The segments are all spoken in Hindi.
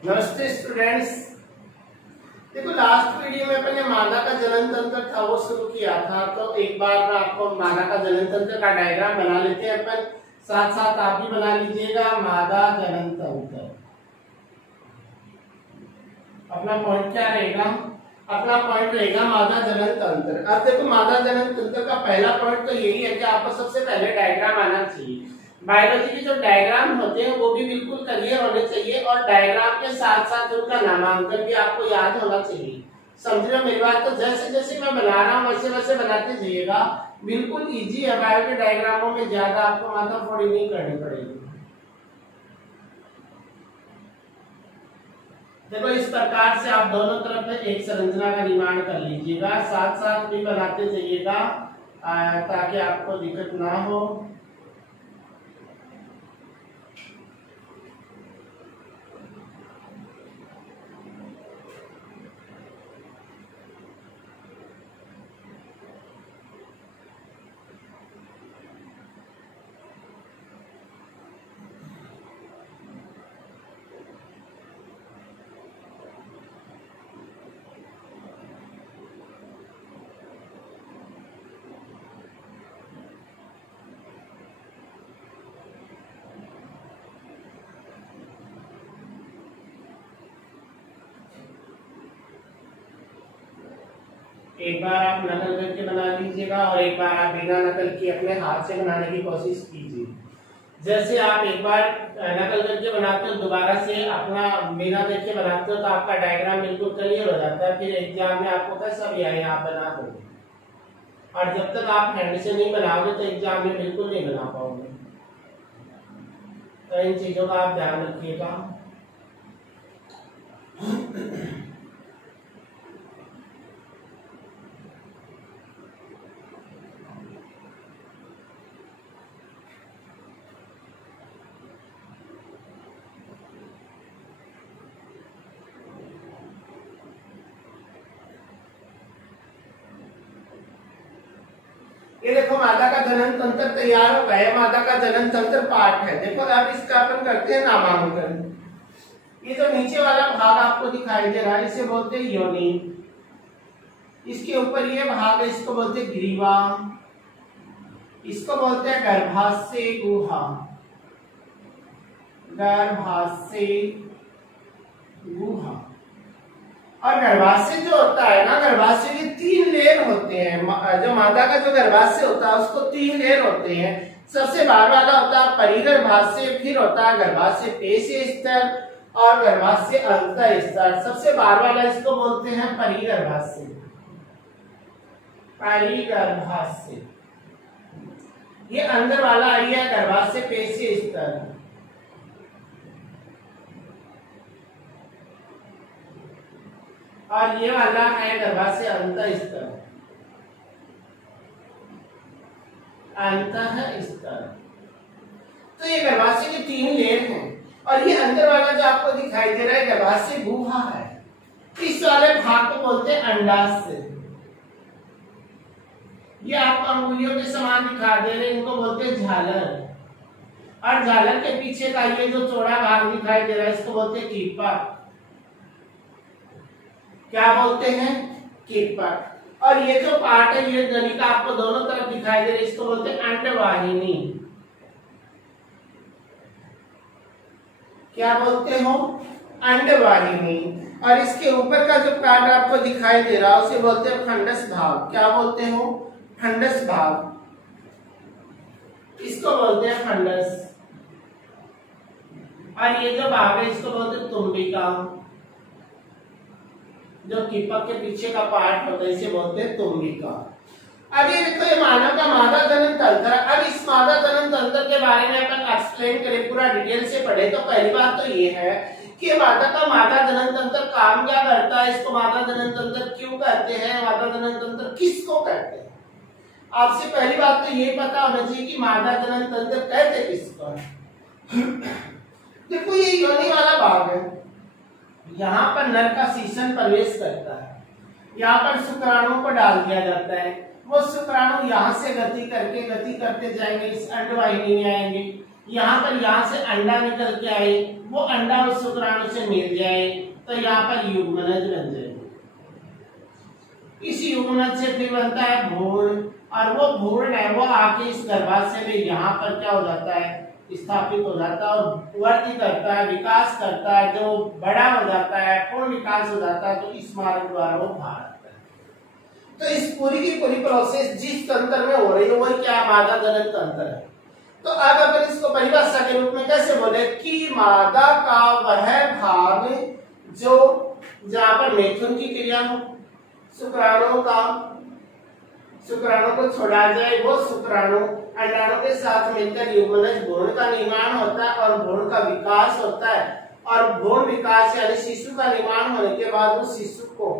नमस्ते स्टूडेंट्स। देखो लास्ट वीडियो में अपने मादा का जनन तंत्र था वो शुरू किया था, तो एक बार आपको मादा का जनन तंत्र का डायग्राम बना लेते हैं अपन, साथ साथ आप भी बना लीजिएगा मादा जनन तंत्र। अपना पॉइंट क्या रहेगा? अपना पॉइंट रहेगा मादा जनन तंत्र। अब देखो मादा जनन तंत्र का पहला पॉइंट तो यही है कि आपको सबसे पहले डायग्राम आना चाहिए। बायोलॉजी के जो डायग्राम होते हैं वो भी बिल्कुल क्लियर होने चाहिए और डायग्राम के साथ साथ उनका नामांकन भी आपको याद होना चाहिए। समझ रहे हो मेरी बात? तो जैसे जैसे मैं बना रहा हूँ वैसे वैसे बनाते जाइएगा। बिल्कुल इजी है, बायो के डायग्रामों में ज्यादा आपको माथाफोड़ी नहीं करनी पड़ेगी। देखो इस प्रकार से आप दोनों तरफ एक संरचना का निर्माण कर लीजिएगा, साथ साथ भी बनाते जाइएगा ताकि आपको दिक्कत ना हो। एक बार आप नकल करके बना लीजिएगा और एक बार आप बिना नकल किए अपने हाथ से बनाने की कोशिश कीजिए। जैसे आप एक बार नकल करके बनाते हो, दोबारा से अपना बिना देखे बनाते हो तो आपका डायग्राम बिल्कुल क्लियर हो जाता है। फिर एग्जाम में आपको कैसा भी आए आप बना दोगे, और जब तक आप हैंड से नहीं बनाओगे तो एग्जाम में बिल्कुल नहीं बना पाओगे। तो इन चीजों का आप ध्यान रखिएगा। ये देखो मादा का जनन तंत्र तैयार हो गया। मादा का जनन तंत्र पार्ट है। देखो अब इसका अपन करते हैं नामांकन। ये जो नीचे वाला भाग आपको दिखाई दे रहा है इसे बोलते हैं योनि। इसके ऊपर ये भाग है, इसको बोलते हैं ग्रीवा, इसको बोलते हैं गर्भाशय गुहा। गर्भाशय गुहा। और गर्भाशय जो होता है ना, गर्भाशय के 3 लेयर होते हैं। जो मादा का जो गर्भाशय होता है उसको 3 लेयर होते हैं। सबसे बाहर वाला होता है परिगर्भाशय, फिर होता है गर्भाशय पेशीय स्तर और गर्भाशय अंतः स्तर। सबसे बाहर वाला इसको बोलते हैं परिगर्भाशय। परिगर्भाशय। ये अंदर वाला आई है गर्भाशय पेशीय स्तर। और ये वाला है गर्भाशय अंतः स्तर। अंतः स्तर। तो ये गर्भाशय के 3 लेयर हैं और ये अंदर वाला जो आपको दिखाई दे रहा है गर्भाशय गुहा है। इस वाले भाग को बोलते हैं अंडाशय। ये आपको अंगुलियों के समान दिखा दे रहे हैं, इनको बोलते हैं झालर। और झालर के पीछे का ये जो चौड़ा भाग दिखाई दे रहा है इसको बोलते हैं कीपा। क्या बोलते हैं? कीपर। और ये जो पार्ट है ये नलिका आपको दोनों तरफ दिखाई दे रही है इसको बोलते हैं अंडवाहिनी। क्या बोलते हो? अंडवाहिनी। और इसके ऊपर का जो पार्ट आपको दिखाई दे रहा है उसे बोलते हैं फंडस भाग। क्या बोलते हो? फंडस भाग। इसको बोलते हैं फंडस। और ये जो भाग है इसको बोलते हैं तुम्बिका। जो कीपक के पीछे का पार्ट होता है इसे बोलते हैं तुम्बिका। अब ये देखो ये मानव का मादा जनन तंत्र। अब इस मादा जनन तंत्र के बारे में अपन एक्सप्लेन करें, पूरा डिटेल से पढ़े, तो पहली बात तो ये है कि मादा का मादा जनन तंत्र काम क्या करता है, इसको मादा जनन तंत्र क्यों कहते हैं, मादा जनन तंत्र किसको कहते हैं। आपसे पहली बात तो ये पता होना चाहिए कि मादा जनन तंत्र कहते किसको है। देखो ये योनि वाला भाग है, यहाँ पर नर का सीसन प्रवेश करता है, यहाँ पर शुक्राणु को डाल दिया जाता है। वो शुक्राणु यहाँ से गति करते जाएंगे, इस अंडवाहिनी में आएंगे, यहाँ से अंडा निकल के आए, वो अंडा उस शुक्राणु से मिल जाए तो यहाँ पर युग्मनज बन जाएगा। इस युग्मनज से फिर बनता है भ्रूण, और वो भ्रूण है वो आके इस गर्भाशय में यहाँ पर क्या हो जाता है, स्थापित हो जाता है और वृद्धि करता है, विकास करता है, जो बड़ा हो जाता है, पूर्ण विकास हो जाता है, तो इस मार्ग द्वारा वो बाहर आता है। तो इस पूरी की पूरी प्रोसेस जिस तंत्र में हो रही है वही क्या, मादा जनन तंत्र है। तो अब अगर इसको परिभाषा के रूप में कैसे बोले कि मादा का वह भाग जो जहां पर मैथुन की क्रिया हो, शुक्राणु को छोड़ा जाए, वो शुक्राणु अंडाणु के साथ मिलकर युग्मनज भ्रूण का निर्माण होता है और भ्रूण का विकास होता है, और भ्रूण विकास यानी शिशु का निर्माण होने के बाद उस शिशु को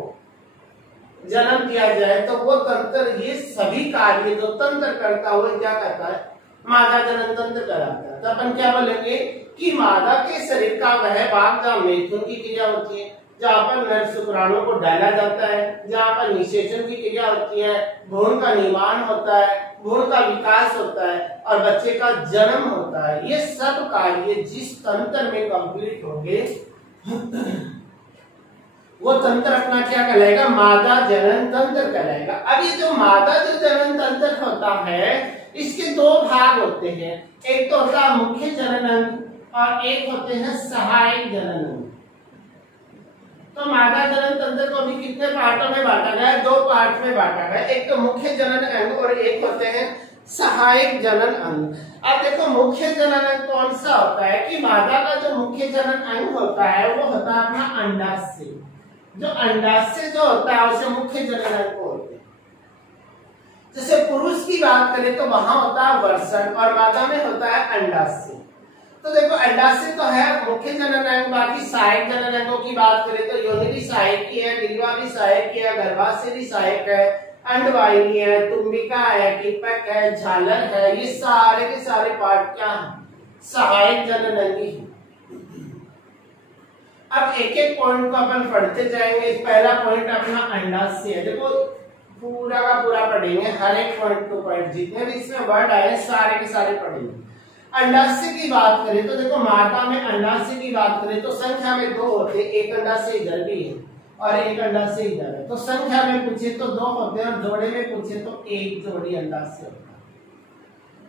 जन्म दिया जाए, तो वो तंत्र, ये सभी कार्य जो तंत्र करता है वो क्या करता है, मादा जनन तंत्र कराता है। तो अपन क्या बोलेंगे कि मादा के शरीर का वह भाग जहाँ मैथुन की क्रिया होती है, जहाँ पर नर शुक्राणु को डाला जाता है, जहाँ पर निषेचन की क्रिया होती है, भ्रूण का निर्माण होता है, भ्रूण का विकास होता है और बच्चे का जन्म होता है, ये सब कार्य जिस तंत्र में कंप्लीट होंगे वो तंत्र अपना क्या कहलाएगा, मादा जनन तंत्र कहलाएगा। अब ये जो मादा जो जनन तंत्र होता है इसके दो भाग होते हैं, एक तो होता है मुख्य जनन अंग और एक होते हैं सहायक जनन अंग। तो मादा जनन तंत्र को भी कितने पार्टों में बांटा गया है, दो पार्ट में बांटा गया है, एक तो मुख्य जनन अंग और एक होते हैं सहायक जनन अंग। अब देखो मुख्य जनन अंग कौन सा होता है कि मादा का जो मुख्य जनन अंग होता है वो होता है अपना अंडाशय, जो अंडाशय जो होता है उसे मुख्य जनन अंग बोलते हैं। जैसे पुरुष की बात करें तो वहां होता है वर्षण और मादा में होता है अंडाशय। तो देखो अंडाशय तो है मुख्य जनन अंग, बाकी सहायक जनन अंगों की बात करें तो योनि भी सहायक की है, ग्रीवा भी सहायक की है, गर्भाशय भी सहायक है, अंडवाहिनी है, तुम्बिका है, टिपक है, झालर है, ये सारे के सारे पार्ट क्या है, सहायक जनन अंग है। अब एक एक पॉइंट को अपन पढ़ते जाएंगे। पहला पॉइंट अपना अंडाशय है, देखो पूरा का पूरा पढ़ेंगे, हर एक पॉइंट टू पॉइंट जितने भी इसमें वर्ड आए सारे के सारे पढ़ेंगे। अंडाशय की बात करें तो देखो मादा में अंडाशय की बात करें तो संख्या में दो होते, एक अंडाशय इधर भी है और एक अंडाशय इधर है, तो संख्या में पूछे तो दो होते हैं और जोड़े में पूछे तो एक जोड़ी अंडाशय होता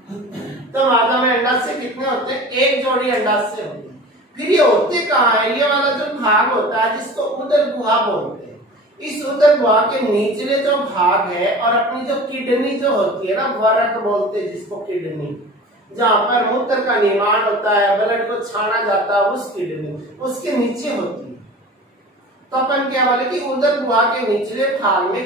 है। तो मादा में अंडाशय कितने होते हैं, एक जोड़ी अंडाशय होते हैं। फिर ये होते कहाँ है, ये वाला जो भाग होता है जिसको उदर गुहा बोलते हैं, इस उदर गुहा के निचले जो भाग है और अपनी जो किडनी जो होती है ना, वरक बोलते हैं जिसको किडनी, जहाँ पर मूत्र का निर्माण होता है, ब्लड को छाना जाता है, उस किडनी उसके नीचे होती है। तो अपन क्या बोले कि उदर गुहा के निचले भाग में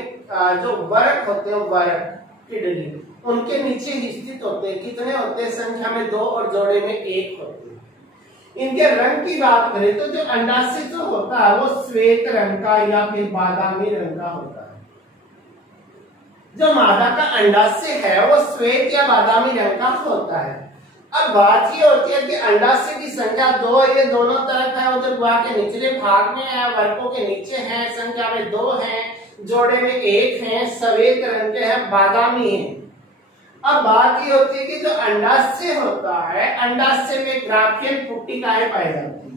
जो वरक होते हैं, वरक किडनी उनके नीचे स्थित होते हैं। कितने होते हैं, संख्या में दो और जोड़े में एक होते हैं। इनके रंग की बात करें तो जो अंडाशय जो होता है वो श्वेत रंग का या फिर बादामी रंग का होता है। जो मादा का अंडाशय है वो श्वेत या बादामी रंग का होता है। अब बात ये होती है कि अंडाशय की संख्या दो, ये दोनों तरफ है, उधर गुहा के निचले भाग में है, वर्कों के नीचे है, संख्या में दो है, जोड़े में एक है, श्वेत रंग के है, बादामी है। अब बात ये होती है कि जो अंडाशय होता है, अंडाशय में ग्राफियन पुट्टिकाएं पाई जाती है।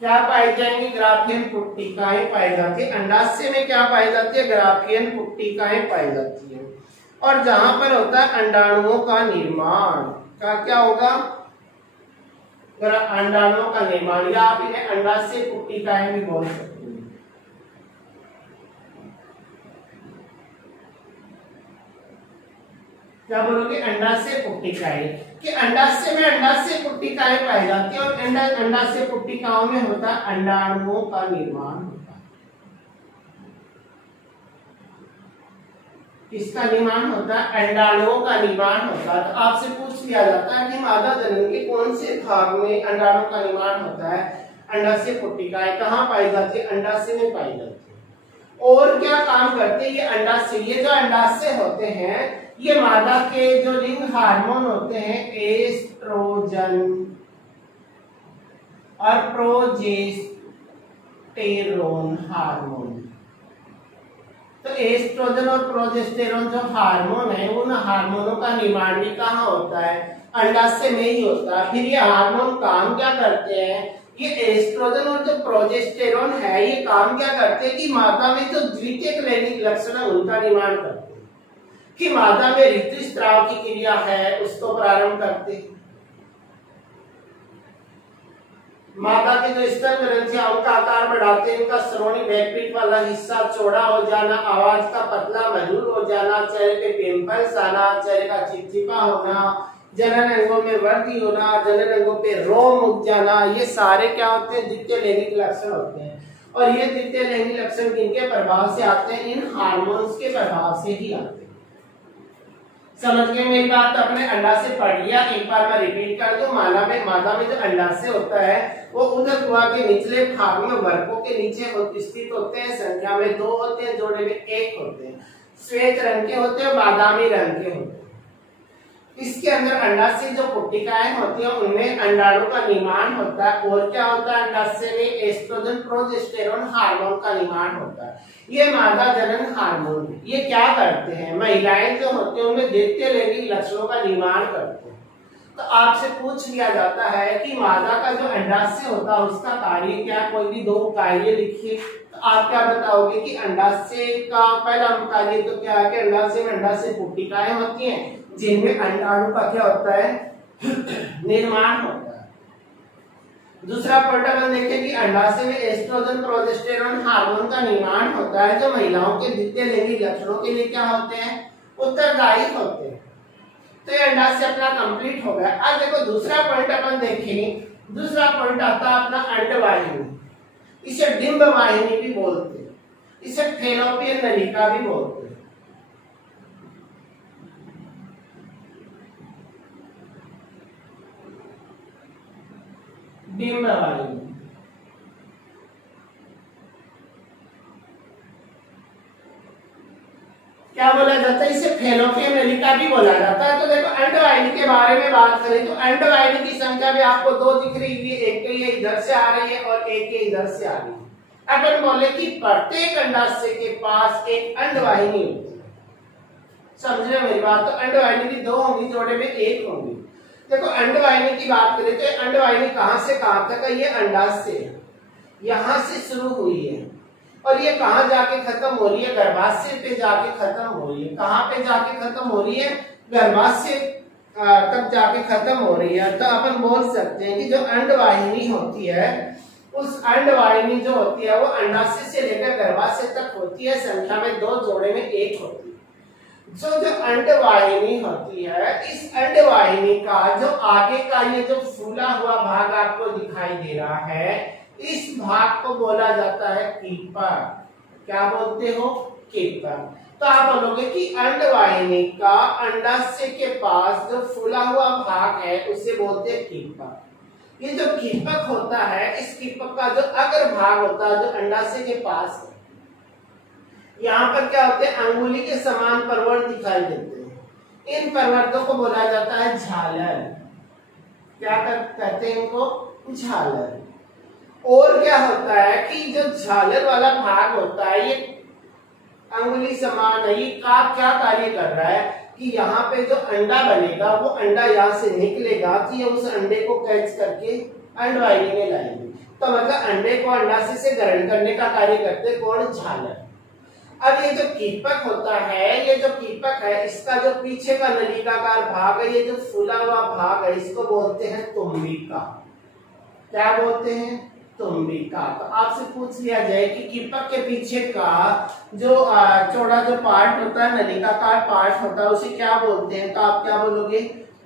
क्या पाई जाएंगी, ग्राफियन पुट्टिकाएं पाई जाती है। अंडाशय में क्या पाई जाती है, ग्राफियन पुट्टिकाएं पाई जाती है। और जहां पर होता है अंडाणुओं का निर्माण, क्या होगा, अंडाणुओं का निर्माण, या आप इन्हें अंडाशय पुट्टिकाएं भी बोल सकते हैं। क्या बोलोगे, अंडाशय पुट्टिकाएं, कि अंडाशय में अंडाशय पुट्टिकाएं पाई जाती है और अंडाशय पुट्टिकाओं में होता है अंडाणुओं का निर्माण होता है। किसका निर्माण होता है, अंडाणुओं का निर्माण होता है। तो आपसे पूछ लिया जाता है कि मादा जनन के कौन से भाग में अंडाणु का निर्माण होता है, अंडाशय पुट्टिकाएं कहाँ पाई जाती है, अंडाशय में पाई जाती है। और क्या काम करते हैं ये अंडाशय, ये जो अंडाशय होते हैं ये मादा के जो लिंग हार्मोन होते हैं, एस्ट्रोजन और प्रोजेस्टेरोन हार्मोन, तो एस्ट्रोजन और प्रोजेस्टेरोन जो हार्मोन है, उन हार्मोनों का निर्माण भी कहाँ होता है? अंडाशय में ही होता है। फिर ये हार्मोन काम क्या करते हैं? ये एस्ट्रोजन और जो प्रोजेस्टेरोन है, ये काम क्या करते हैं कि मादा में जो द्वितीयक लैंगिक लक्षण है उनका निर्माण करते हैं, कि मादा में ऋतुस्राव की क्रिया है उसको प्रारंभ करते हैं। मादा के जो स्तन ग्रंथियां उनका आकार बढ़ाते हैं, उनका श्रोणि बैकपीठ वाला हिस्सा चौड़ा हो जाना, आवाज का पतला मधुर हो जाना, चेहरे पे पिंपल्स आना, चेहरे का चिपचिपा होना, जनन अंगों में वृद्धि होना, जनन अंगों पे रोम उग जाना, ये सारे क्या होते हैं? द्वितीय लैंगिक लक्षण होते हैं। और ये द्वितीय लैंगिक लक्षण किनके प्रभाव से आते हैं? इन हार्मोन्स के प्रभाव से ही आते हैं। समझ गए मेरी बात? तो अपने अंडाशय पढ़ लिया, एक बार मैं रिपीट कर दूं। मादा में जो अंडाशय होता है वो उदक गुहा के निचले भाग में वर्कों के नीचे स्थित होते हैं। संख्या में 2 होते हैं, जोड़े में 1 होते हैं, श्वेत रंग के होते हैं, बादामी रंग के होते हैं। इसके अंदर अंडाशय जो पुट्टिकाएं होती हैं उनमें अंडाणु का निर्माण होता है। और क्या होता है? अंडाशय में एस्ट्रोजन प्रोजेस्टेरोन हार्मोन का निर्माण होता है। ये मादा जनन हार्मोन है। ये क्या करते हैं? महिलाएं जो होती हैं उनमें द्वितीय लैंगिक लक्षणों का निर्माण करते हैं। तो आपसे पूछ लिया जाता है कि मादा का जो अंडाशय होता है उसका कार्य क्या? कोई भी 2 कार्य लिखिए। तो आप क्या बताओगे कि अंडाशय का पहला कार्य तो क्या है कि अंडाशय में अंडाशय पुट्टिकाएं होती हैं जिनमें अंडाणु का क्या होता है? निर्माण होता है। दूसरा पॉइंट अपन देखें कि अंडाशय में एस्ट्रोजन प्रोजेस्टेरोन हार्मोन का निर्माण होता है जो महिलाओं के द्वितीय लैंगिक लक्षणों के लिए क्या होते हैं? उत्तरदायी होते हैं। तो ये अंडाशय अपना कंप्लीट हो गया। अब देखो दूसरा पॉइंट अपन देखें। दूसरा पॉइंट आता है अपना अंडवाहिनी। इसे डिंब वाहिनी भी बोलते हैं, इसे फैलोपियन नलिका भी बोलते हैं। डिंब वाहिनी क्या बोला जाता है? इसे फैलोपियन नलिका भी बोला जाता है। तो देखो अंडवाहिनी के बारे में बात करें तो अंडवाहिनी की संख्या भी आपको 2 दिख रही है, एक ये इधर से आ रही है और एक ये इधर से आ रही है। अपन बोले कि प्रत्येक अंडाशय के पास एक अंडवाहिनी होती है। समझ रहे मेरी बात? तो अंडवाहिनी भी 2 होंगी, जोड़े में 1 होंगी। देखो अंडवाहिनी की बात करें तो अंडवाहिनी कहां से कहां तक है? ये अंडाशय यहां से शुरू हुई है और ये कहां जाके खत्म हो रही है? गर्भाशय पे जाके खत्म हो रही है। कहां पे जाके खत्म हो रही है? गर्भाशय तक जाके खत्म हो रही है। तो अपन बोल सकते हैं कि जो अंडवाहिनी होती है, उस अंडवाहिनी जो होती है वो अंडाशय से लेकर गर्भाशय तक होती है। संख्या में 2, जोड़े में 1 होती है। जो अंडवाहिनी होती है, इस अंडवाहिनी का जो आगे का ये जो फूला हुआ भाग आपको दिखाई दे रहा है, इस भाग को बोला जाता है कीपर। क्या बोलते हो? कीपर। तो आप बोलोगे कि अंडवाहिनी का अंडाशय के पास जो फूला हुआ भाग है उसे बोलते हैं कीपर। ये जो कीपक होता है, इस कीपक का जो अग्र भाग होता है जो अंडाशय के पास है, यहाँ पर क्या होते हैं? अंगुली के समान पर्वत दिखाई देते हैं। इन पर्वतों को बोला जाता है झालर। क्या कहते हैं इनको? झालर। और क्या होता है कि जो झालर वाला भाग होता है, ये अंगुली समान है, ये क्या कार्य कर रहा है कि यहाँ पे जो अंडा बनेगा वो अंडा यहाँ से निकलेगा कि उस अंडे को कैच करके अंडवाहिनी में लाएंगे। तो मतलब अंडे को अंडाशय से ग्रहण करने का कार्य करते कौन? झालर। अब ये जो कीपक होता है, ये जो कीपक है, इसका जो पीछे का नलिकाकार भाग है, ये जो फूला हुआ भाग है, इसको बोलते हैं तुम्बिका। क्या बोलते हैं? तुम्बिका। तो आपसे पूछ लिया जाए कि कीपक के पीछे का जो चौड़ा जो पार्ट होता है, नलिकाकार पार्ट होता है, उसे क्या बोलते हैं? तो आप क्या बोलोगे?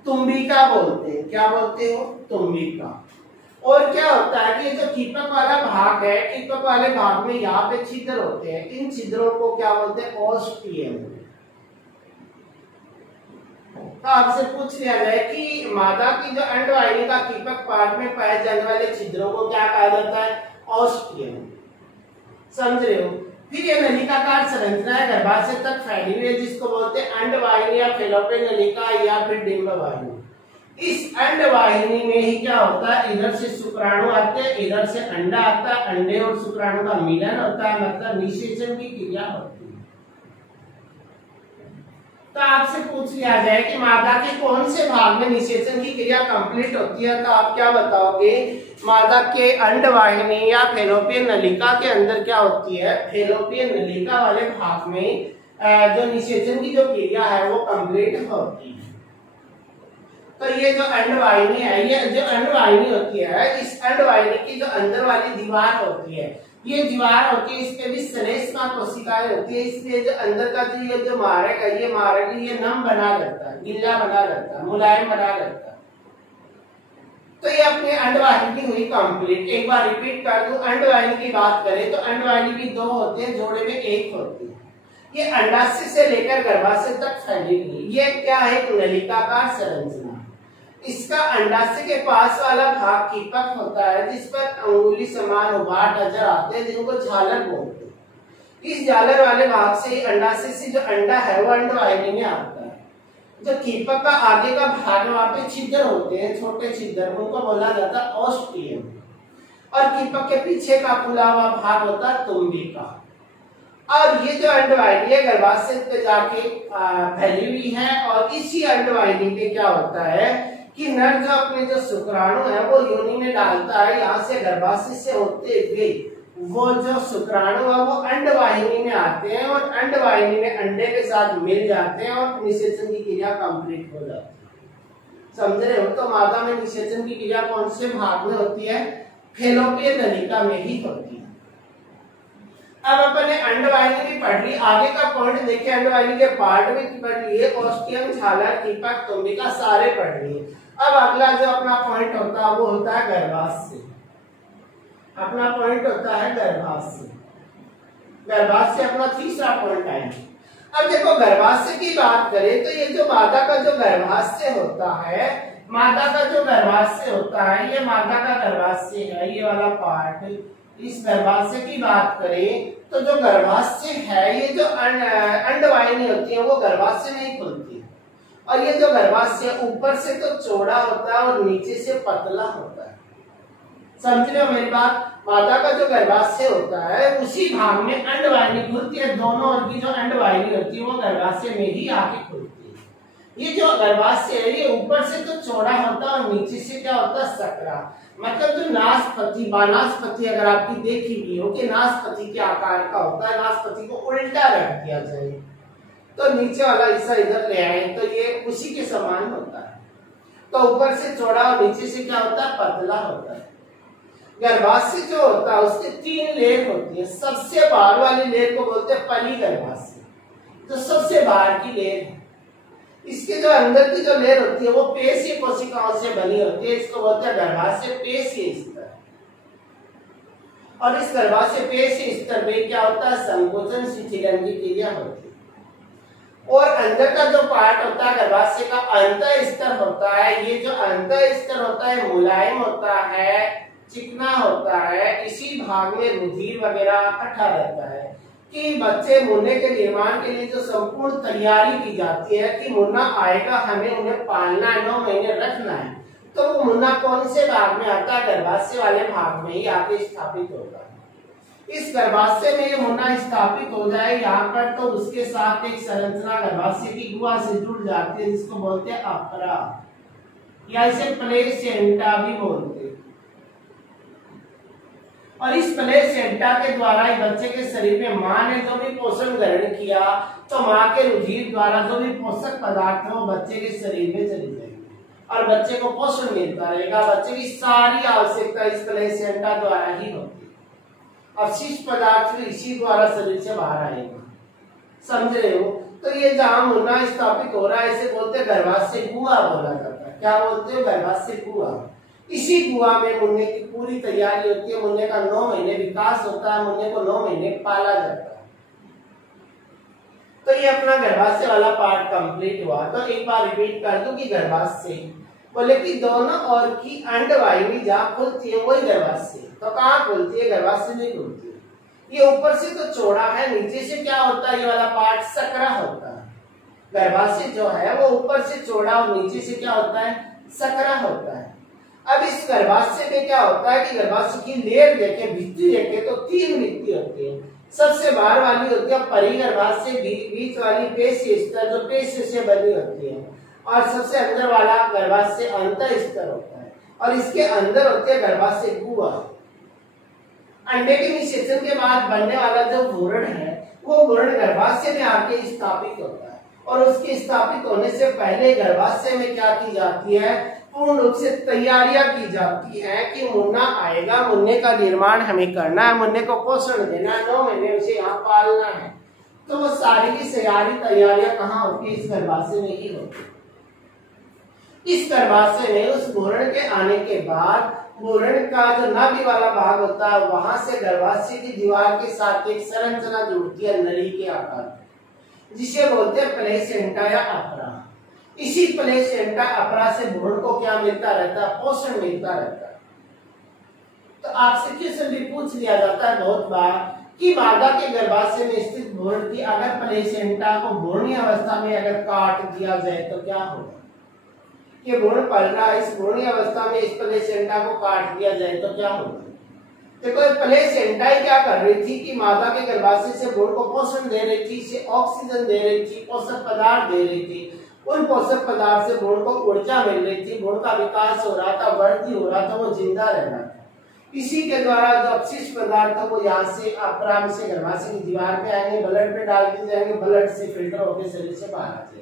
तुम्बिका बोलते हैं। क्या बोलते हो? तुम्बिका। और क्या होता है कि जो कीपक वाला भाग है, कीपक वाले भाग में यहाँ पे छिद्र होते हैं, इन छिद्रों को क्या बोलते हैं? ओस्टियम। तो आपसे पूछ लिया जाए कि मादा की जो अंडवाहिनी का कीपक पार्ट में पाए जाने वाले छिद्रों को क्या कहा जाता है? ओस्टियम। समझ रहे हो? फिर ये नलिकाकार संरचना है, गर्भाशय तक फैली हुई है, जिसको बोलते हैं अंडवाहिनी या फैलोपियन नलिका या फिर डिंब वाहिनी। इस अंडवाहिनी में ही क्या होता है? इधर से शुक्राणु आते हैं, इधर से अंडा आता है, अंडे और शुक्राणु का मिलन होता है, मतलब निषेचन की क्रिया होती है। तो आपसे पूछ लिया जाए कि मादा के कौन से भाग में निषेचन की क्रिया कंप्लीट होती है, तो आप क्या बताओगे? मादा के अंडवाहिनी या फैलोपियन नलिका के अंदर क्या होती है? फैलोपियन नलिका वाले भाग में जो निषेचन की जो क्रिया है वो कंप्लीट होती है। तो ये जो अंडवाहिनी है, ये जो अंडवाहिनी होती है, इस अंडवाहिनी की जो अंदर वाली दीवार होती है, ये दीवार होती है, इस पे भी श्लेष्मा कोशिकाएं होती है, इसलिए जो अंदर का जो ये जो मार्ग है, ये मार्ग ये नम बना रहता है, गीला बना रहता है, मुलायम बना रहता है। तो ये अपने अंडवाहिनी हुई कंप्लीट। एक बार रिपीट कर दूं, अंडवाहिनी की बात करें तो अंडवाहिनी भी दो होते हैं, जोड़े में एक होती है। ये अंडाशय से लेकर गर्भाशय तक फैली हुई, ये क्या है? एक नलिकाकार संरचना। इसका अंडाशय के पास वाला भाग कीपक होता है, जिस पर अंगुली समान उभार नजर आते हैं, जिनको झालर बोलते हैं। इस झालर वाले भाग से अंडाशय से जो अंडा है वो अंडवाहिनी में आता है। जो कीपक का आगे का भाग, वहां पे छिद्र होते हैं, छोटे छिद्र, उनको बोला जाता है ऑस्टियम। और कीपक के पीछे का फूला हुआ भाग होता है तुम्बिका। और ये जो अंडवाहिनी है गर्भाशय पे जाके फैली हुई है, और इसी अंडवाहिनी पे क्या होता है कि नर जो अपने जो शुक्राणु है वो योनि में डालता है। यहाँ से गर्भाशय से होते हुए वो जो शुक्राणु है वो अंडवाहिनी में आते हैं, और अंडवाहिनी में अंडे के साथ मिल जाते हैं और निषेचन की क्रिया कंप्लीट हो जाती है। समझ रहे हो? तो मादा में निषेचन की क्रिया कौन से भाग में होती है? फैलोपियन नलिका में ही होती है। अब अपन ने अंडवाहिनी भी पढ़ ली, आगे का पॉइंट देखिए, अंडवाहिनी के पार्ट में पढ़ लिए, ऑस्टियम, झालर, कीपक, तुम्बिका सारे पढ़ लिए। अब अगला जो अपना पॉइंट होता है वो होता है गर्भाशय। अपना पॉइंट होता है गर्भाशय। गर्भाशय अपना तीसरा पॉइंट आएगा। अब देखो, गर्भाशय की बात करें तो ये जो मादा का जो गर्भाशय होता है, मादा का जो गर्भाशय होता है, ये मादा का गर्भाशय है, ये वाला पार्ट। इस गर्भाशय की बात करें तो जो गर्भाशय है, ये जो अंडवाहिनी होती है वो गर्भाशय नहीं खुलती है, और ये जो गर्भाशय ऊपर से तो चौड़ा होता है और नीचे से पतला होता है। समझ रहे हो मेरी बात? मादा का जो गर्भाशय होता है उसी भाग में अंडवाहिनी खुलती है, दोनों ओर की जो अंडवाहिनी होती है वो गर्भाशय में ही आके खुलती है। ये जो गर्भाशय है ये ऊपर से तो चौड़ा होता है और नीचे से क्या होता है? सकरा। मतलब जो नाशपति, बानास्पति अगर आपकी देखी भी हो कि नाशपति के आकार का होता है, नाशपति को उल्टा रख दिया जाए तो नीचे वाला हिस्सा इधर ले आए तो ये उसी के समान होता है। तो ऊपर से चौड़ा और नीचे से क्या होता है? पतला होता है। गर्भाशय जो होता है उसके 3 लेयर होती है। सबसे बाहर वाली लेयर को बोलते हैं पली गर्भाशय, जो सबसे बाहर की लेयर है। इसके जो अंदर की जो लेयर होती है वो पेशीय कोशिकाओं से बनी होती है, इसको बोलते हैं गर्भाशय पेशीय स्तर। और इस गर्भाशय पेशीय स्तर में क्या होता है? संकोचन शिथिलन की क्रिया होती है। और अंदर का जो पार्ट होता है गर्भाशय का, अंतः स्तर होता है। ये जो अंतः स्तर होता है मुलायम होता है, चिकना होता है। इसी भाग में रुधिर वगैरह इकट्ठा रहता है कि बच्चे मुन्ने के निर्माण के लिए जो संपूर्ण तैयारी की जाती है कि मुन्ना आएगा, हमें उन्हें पालना है, 9 महीने रखना है। तो वो मुन्ना कौन से भाग में आता है? गर्भाशय वाले भाग में ही आके स्थापित होता है। इस गर्भाशय में ये मुन्ना स्थापित हो जाए यहाँ पर, तो उसके साथ एक संरचना गर्भाशय की गुहा से जुड़ जाती है, जिसको बोलते हैं अपरा, या इसे प्लेसेंटा भी बोलते हैं। और इस प्लेसेंटा के द्वारा बच्चे के शरीर में माँ ने जो भी पोषण ग्रहण किया, तो माँ के रुधिर द्वारा जो भी पोषक पदार्थ है वो बच्चे के शरीर में चली जाएगी और बच्चे को पोषण मिलता रहेगा। बच्चे की सारी आवश्यकता इस प्लेसेंटा द्वारा ही होती है। अवशिष्ट पदार्थ इसी द्वारा शरीर से बाहर आएगा। समझ रहे हो? तो ये जहाँ मुन्ना स्थापित हो रहा है इसे बोलते हैं गर्भाशय गुहा बोला जाता है। क्या बोलते हो? गर्भाशय गुहा। इसी गुहा में मुन्ने की पूरी तैयारी होती है। मुन्ने का 9 महीने विकास होता है, मुन्ने को 9 महीने पाला जाता है। तो ये अपना गर्भाशय वाला पार्ट कंप्लीट हुआ। तो एक बार रिपीट कर दूं कि गर्भाशय बोले कि दोनों ओर की अंडवाहिनी जहाँ खुलती है वही गर्भाशय। तो कहाँ खुलती है? गर्भाशय में खुलती है। ये ऊपर से तो चौड़ा है, नीचे से क्या होता है? ये वाला पार्ट सकरा होता है। गर्भाशय जो है वो ऊपर से चौड़ा और नीचे से क्या होता है? सकरा होता है। अब इस गर्भाशय में क्या होता है कि गर्भाशय की लेयर देखे, भित्ति देखे तो 3 भित्ति होती है। सबसे बाहर वाली होती है परिगर्भाशय, बीच वाली पेश स्तर जो पेश से बनी होती है, और सबसे अंदर वाला गर्भाशय अंत स्तर होता है, और इसके अंदर होती है गर्भाशय गुहा। अंडे के निषेचन के बाद बनने वाला जो भ्रूण है वो भ्रूण गर्भाशय में आके स्थापित होता है, और उसके स्थापित होने से पहले गर्भाशय में क्या की जाती है, पूर्ण रूप से तैयारियां की जाती है कि मुन्ना आएगा, मुन्ने का निर्माण हमें करना है, मुन्ने को पोषण देना है, 9 महीने उसे यहाँ पालना है। तो वो सारी की सारी तैयारियां कहाँ होती है, इस गर्भाशय में ही होती है। इस गर्भाशय में उस भ्रूण के आने के बाद भ्रूण का जो नाभि वाला भाग होता है वहां से गर्भाशय की दीवार के साथ एक संरचना जुड़ती है नली के आकार, जिसे बोलते हैं प्लेसेंटा या अपरा। इसी प्लेसेंटा अपरा से भ्रूण को क्या मिलता रहता है, पोषण मिलता रहता है। तो आपसे क्वेश्चन भी पूछ लिया जाता है बहुत बार कि मादा के गर्भाशय में स्थित भ्रूण की अगर प्लेसेंटा को भ्रूणीय अवस्था में अगर काट दिया जाए तो क्या होगा। ये भ्रूण पल रहा है, इस भ्रूणीय अवस्था में इस प्लेसेंटा को काट दिया जाए तो क्या होगा। देखो प्लेसेंटा ही क्या कर रही थी कि मादा के गर्भाशय से भ्रूण को पोषण दे रही थी, इसे ऑक्सीजन दे रही थी, पोषक पदार्थ दे रही थी। उन पोषक पदार्थ से भ्रूण को ऊर्जा मिल रही थी, भ्रूण का विकास हो रहा था, वृद्धि हो रहा था, वो जिंदा रह रहा था। इसी के द्वारा जो अपशिष्ट पदार्थ है वो यहाँ से अपराम से गर्भाशय की दीवार पे आएंगे, ब्लड पे डाल दिए जाएंगे, ब्लड से फिल्टर होकर शरीर से बाहर आ जाएंगे।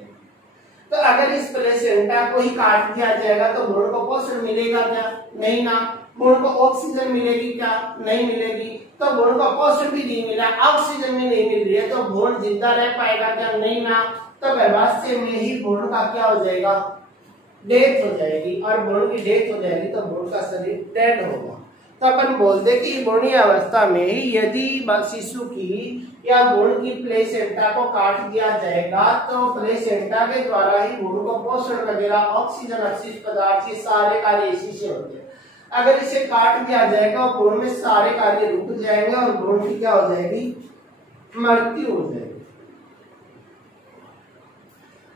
तो अगर इस प्लेसेंटा को ही काट दिया जाएगा तो भ्रूण को पोषण मिलेगा क्या, नहीं ना। भ्रूण को ऑक्सीजन मिलेगी क्या, नहीं मिलेगी। तो भ्रूण को पोषण भी नहीं मिला, ऑक्सीजन भी नहीं मिल रही है, तो भ्रूण जिंदा रह पाएगा क्या, नहीं ना। तो गर्भाशय में ही भ्रूण का क्या हो जाएगा, डेथ हो जाएगी, और भ्रूण की डेथ हो जाएगी तो भ्रूण का शरीर डेड होगा। तो अपन बोलते कि भ्रूणीय अवस्था में ही यदि शिशु की या भ्रूण की प्लेसेंटा को काट दिया जाएगा तो प्लेसेंटा के द्वारा ही भ्रूण को पोषण वगैरह, ऑक्सीजन, अपशिष्ट पदार्थ, ये सारे कार्य इसी से होते हैं। अगर इसे काट दिया जाएगा और भ्रूण में सारे कार्य रुक जाएंगे और भ्रूण की क्या हो जाएगी, मृत्यु हो जाएगी।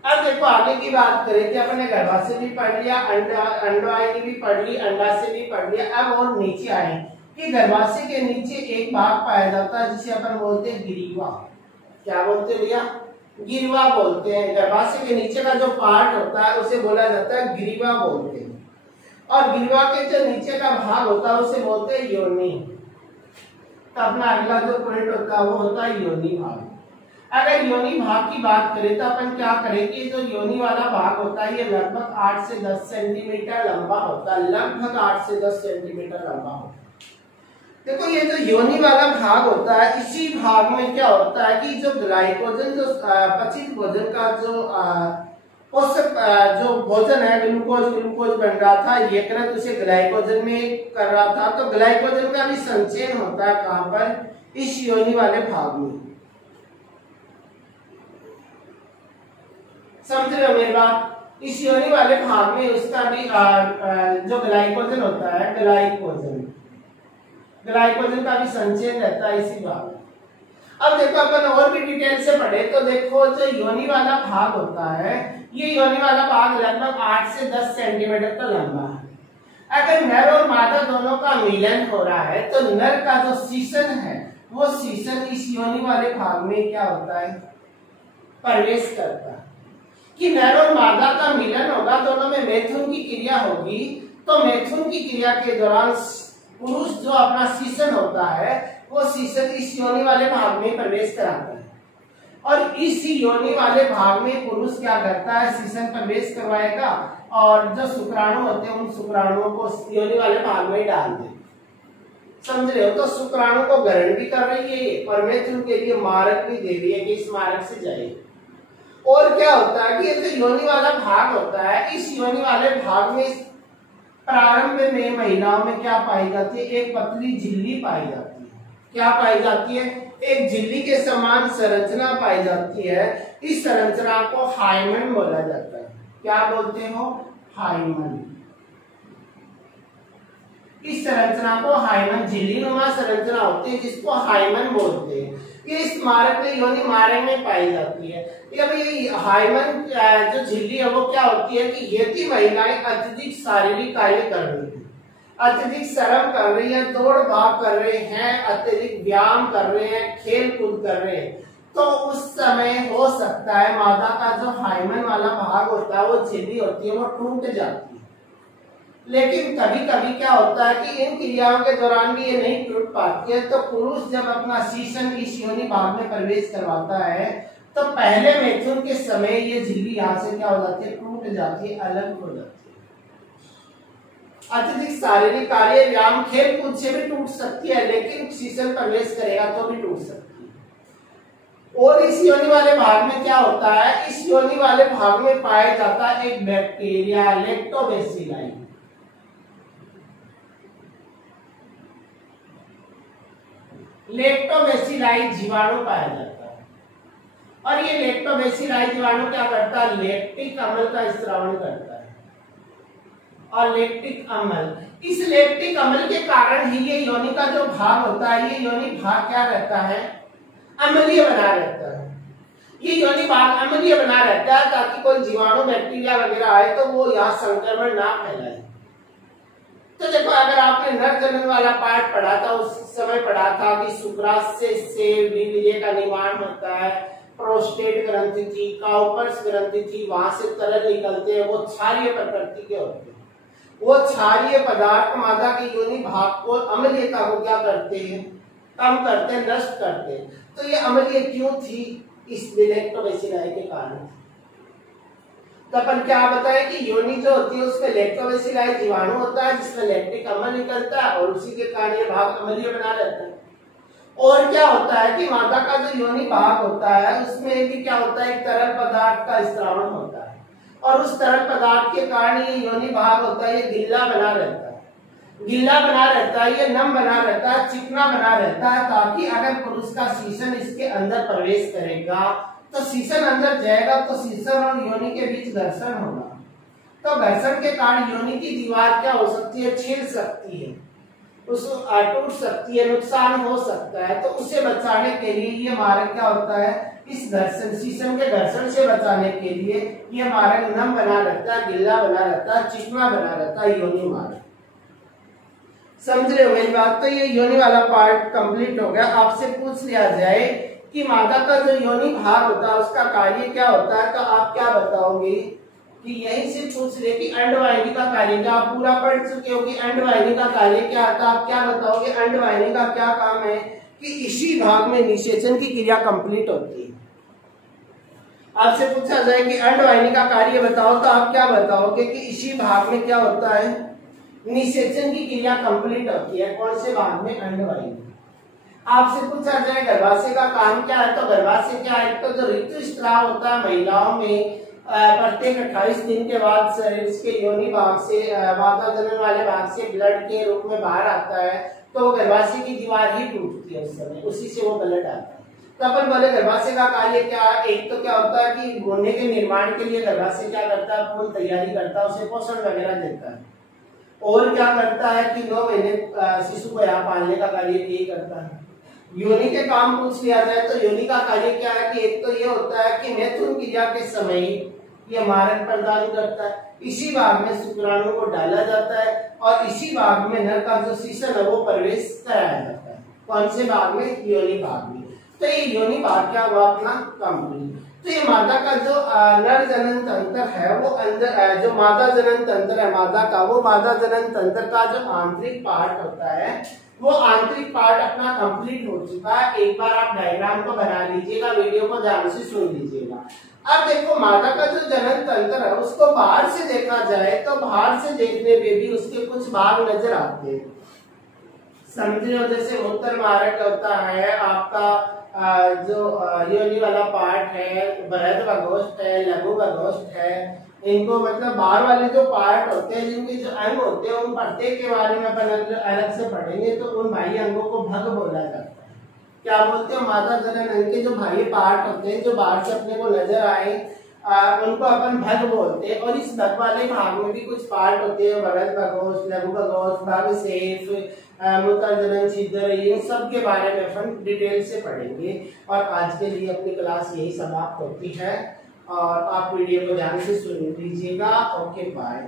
अब देखो आगे की बात करें कि अपने गर्भाशय भी पढ़ लिया, अंडवाहिनी भी पढ़ ली, अंडाशय भी पढ़ लिया। अब और नीचे आए कि गर्भाशय के नीचे एक भाग पाया जाता है जिसे अपन बोलते हैं गिरिवा। क्या बोलते भैया, गिरिवा बोलते हैं। गर्भाशय के नीचे का जो पार्ट होता है उसे बोला जाता है गिरिवा बोलते हैं, और गिरिवा के जो नीचे का भाग होता है उसे बोलते हैं योनि। तो अपना अगला जो पॉइंट होता है वो होता है योनि भाग। अगर योनि भाग की बात करें तो अपन क्या करेंगे, जो योनि वाला भाग होता है ये लगभग 8 से 10 सेंटीमीटर लंबा होता है, लगभग 8 से 10 सेंटीमीटर लंबा होता है। देखो ये जो योनि वाला भाग होता है, इसी भाग में क्या होता है कि जो ग्लाइकोजन, जो पचित भोजन का जो पोषक जो भोजन है, ग्लूकोज बन रहा था, यकृत उसे ग्लाइकोजन में कर रहा था। तो ग्लाइकोजन का भी संचयन होता है कहाँ पर, इस योनि वाले भाग में। समझ रहे हो मेरी बात। इस योनि वाले भाग में उसका भी जो ग्लाइकोजन होता है, ग्लाइकोजन का भी संचयन रहता है इसी भाग में। अब देखो अपन और भी डिटेल से पढ़े तो देखो जो योनि वाला भाग होता है, ये योनि वाला भाग लगभग 8 से 10 सेंटीमीटर तक लंबा है। अगर नर और मादा दोनों का मिलन हो रहा है तो नर का जो सीसन है वो सीसन इस योनि वाले भाग में क्या होता है, प्रवेश करता है। कि नर और मादा का मिलन होगा, दोनों में मैथुन की क्रिया होगी, तो मैथुन की क्रिया के दौरान पुरुष जो अपना सीसन होता है वो सीसन इस योनि वाले भाग में प्रवेश कराता है, और इस योनि वाले भाग में पुरुष क्या करता है, सीसन प्रवेश करवाएगा, और जो शुक्राणु होते हैं उन शुक्राणुओं को योनि वाले भाग में डाल दे। समझ रहे हो। तो शुक्राणु को ग्रहण भी कर रही है और मैथुन के लिए मार्ग भी दे रही है कि इस मार्ग से जाइए। और क्या होता है कि ये जो योनि वाला भाग होता है, इस योनि वाले भाग में प्रारंभ में महिलाओं में क्या पाई जाती है, एक पतली झिल्ली पाई जाती है। क्या पाई जाती है, एक झिल्ली के समान संरचना पाई जाती है। इस संरचना को हाइमन बोला जाता है। क्या बोलते हो, हाइमन। इस संरचना को हाइमन, झिल्ली नुमा संरचना होती है जिसको हाइमन बोलते हैं। ये इस मार्ग में, योनि मार्ग में पाई जाती है। ये हाइमन जो झिल्ली है वो क्या होती है कि यदि महिलाएं अत्यधिक शारीरिक कार्य कर रही है अत्यधिक श्रम कर रही है, दौड़ भाग कर रहे हैं, अत्यधिक व्यायाम कर रहे हैं, खेल कूद कर रहे हैं, तो उस समय हो सकता है मादा का जो हाइमन वाला भाग होता है, वो झिल्ली होती है, वो टूट जाती है। लेकिन कभी कभी क्या होता है कि इन क्रियाओं के दौरान भी ये नहीं टूट पाती है, तो पुरुष जब अपना शीशन इस योनि भाग में प्रवेश करवाता है, तो पहले मैथुन के समय ये झिल्ली यहाँ से क्या हो जाती है, टूट जाती है, अलग हो जाती है। अत्यधिक शारीरिक कार्य, व्यायाम, खेल कूद से भी टूट सकती है, लेकिन शीशन प्रवेश करेगा तो भी टूट सकती है। और इस योनि वाले भाग में क्या होता है, इस योनि वाले भाग में पाया जाता है एक बैक्टीरिया, लैक्टोबैसिलाई। लैक्टोबैसिलाई जीवाणु पाया जाता है, और ये लैक्टोबैसिलाई जीवाणु क्या करता है, लैक्टिक अम्ल का स्रावन करता है। और लैक्टिक अम्ल, इस लैक्टिक अम्ल के कारण ही ये योनि का जो भाग होता है, ये योनि भाग क्या रहता है, अम्लीय बना रहता है। ये योनि भाग अम्लीय बना रहता है ताकि कोई जीवाणु, बैक्टीरिया वगैरह आए तो वो यहाँ संक्रमण ना फैलाए। तो देखो, अगर आपने नर जनन वाला पार्ट पढ़ा था, उस समय पढ़ा था कि शुक्राशय से वीर्य का निर्माण होता है, प्रोस्टेट ग्रंथि थी, काउपर्स ग्रंथि थी, वहां से तरल निकलते हैं, वो क्षारीय प्रकृति के होते हैं। वो क्षारीय पदार्थ मादा की योनि भाग को, अम्लीयता को क्या करते हैं, कम करते हैं, नष्ट करते हैं। तो ये अम्लीय क्यों थी, इस लैक्टोबैसिलाई के कारण। तो अपन क्या बताए कि योनि जो होती है उसमें लैक्टोबैसिलाई जीवाणु होता है, जिसमें लैक्टिक अम्ल निकलता है, और उसी के कारण ये भाग अम्लीय बना रहता है। और क्या होता है कि मादा का जो योनि भाग होता है, उसमें भी क्या होता है, एक तरल पदार्थ का स्रावन होता है, और उस तरल पदार्थ के कारण ये योनि भाग होता है, ये गिल्ला बना रहता है, गिल्ला बना रहता है, ये नम बना रहता है, चिकना बना रहता है, ताकि अगर पुरुष का शीशन इसके अंदर प्रवेश करेगा, तो शीशन अंदर जाएगा, तो शीशन और योनि के बीच घर्षण होगा। तो घर्षण के कारण योनि की दीवार क्या हो सकती है, छिल सकती है, उसको टूट सकती है, नुकसान हो सकता है। तो उसे बचाने के लिए ये मार्ग क्या होता है, इस घर्षण, शीशन के घर्षण से बचाने के लिए ये मार्ग नम बना रहता है, गिल्ला बना रहता है, चिकना बना रहता है, योनि मार्ग। समझ रहे हो मेरी बात। तो ये योनि वाला पार्ट कंप्लीट हो गया। आपसे पूछ लिया जाए कि मादा का जो योनि भाग होता है उसका कार्य क्या होता है, तो आप क्या बताओगे कि यहीं से पूछ रहे कि अंडवाहिनी का कार्य क्या, आप पूरा पढ़ चुके हो कि अंडवाहिनी का कार्य क्या आता है। आप क्या बताओगे, अंडवाहिनी का क्या काम है कि इसी भाग में निषेचन की क्रिया कंप्लीट होती है। आपसे पूछा जाए कि अंडवाहिनी का कार्य बताओ, तो आप क्या बताओगे कि इसी भाग में क्या होता है, निषेचन की क्रिया कंप्लीट होती है। कौन से भाग में, अंडवाहिनी। आपसे पूछा जाए गर्भाशय का काम क्या है, तो गर्भाशय क्या है, तो जो ऋतुस्राव होता है महिलाओं में प्रत्येक 28 दिन के बाद शरीर के योनि भाग से, माता जनन वाले भाग से ब्लड के रूप में बाहर आता है, तो गर्भाशय की दीवार ही टूटती है उस समय, उसी से वो ब्लड आता है। तो अपन बोले गर्भाशय का कार्य क्या है, एक तो क्या होता है कि होने के निर्माण के लिए गर्भाशय क्या करता है, पूर्ण तैयारी करता है, उसे पोषण वगैरह देता है, और क्या करता है कि 9 महीने शिशु को यहाँ पालने का कार्य यही करता है। योनि के काम पूछ लिया जाए तो योनि का कार्य क्या है कि एक तो ये होता है कि मैथुन क्रिया के समय ये मार्ग प्रदान करता है, इसी भाग में शुक्राणु को डाला जाता है, और इसी भाग में नर का जो शीशन है वो प्रवेश कराया जाता है। कौन से भाग में, योनि भाग में। तो ये योनि भाग क्या हुआ अपना कंप्लीट। तो ये मादा का जो नर जनन तंत्र है, वो अंदर जो मादा जनन तंत्र है मादा का, वो मादा जनन तंत्र का जो आंतरिक पार्ट होता है, वो आंतरिक पार्ट अपना कंप्लीट हो चुका है। एक बार आप डायग्राम को बना लीजिएगा, वीडियो को ध्यान से सुन लीजिएगा। अब देखो, मादा का जो जनन तंत्र है उसको बाहर से देखा जाए तो बाहर से देखने पे भी उसके कुछ भाग नजर आते हैं। समझो, जैसे उत्तर मार्ग होता है आपका, जो योनि वाला पार्ट है, बृहद बगोष्ठ है, लघु बगोष्ठ है, इनको मतलब बाहर वाले जो पार्ट होते हैं, जिनके जो अंग होते हैं, उन प्रत्येक के बारे में अपन अलग से पढ़ेंगे। तो उन बाह्य अंगों को भग बोला जाता है। क्या बोलते हैं, मादा जनन अंग के जो बाह्य पार्ट होते हैं, जो बाहर से अपने को नजर आए, उनको अपन भग बोलते हैं। और इस भग वाले भाग में भी कुछ पार्ट होते हैं, बृहद बगोष्ठ, लघु बगोष्ठ, भागशेष, मूत्र जनन छिद्र, इन सब के बारे में अपन डिटेल से पढ़ेंगे। और आज के लिए अपनी क्लास यही समाप्त होती है, और आप वीडियो को ध्यान से सुन लीजिएगा। Okay, bye.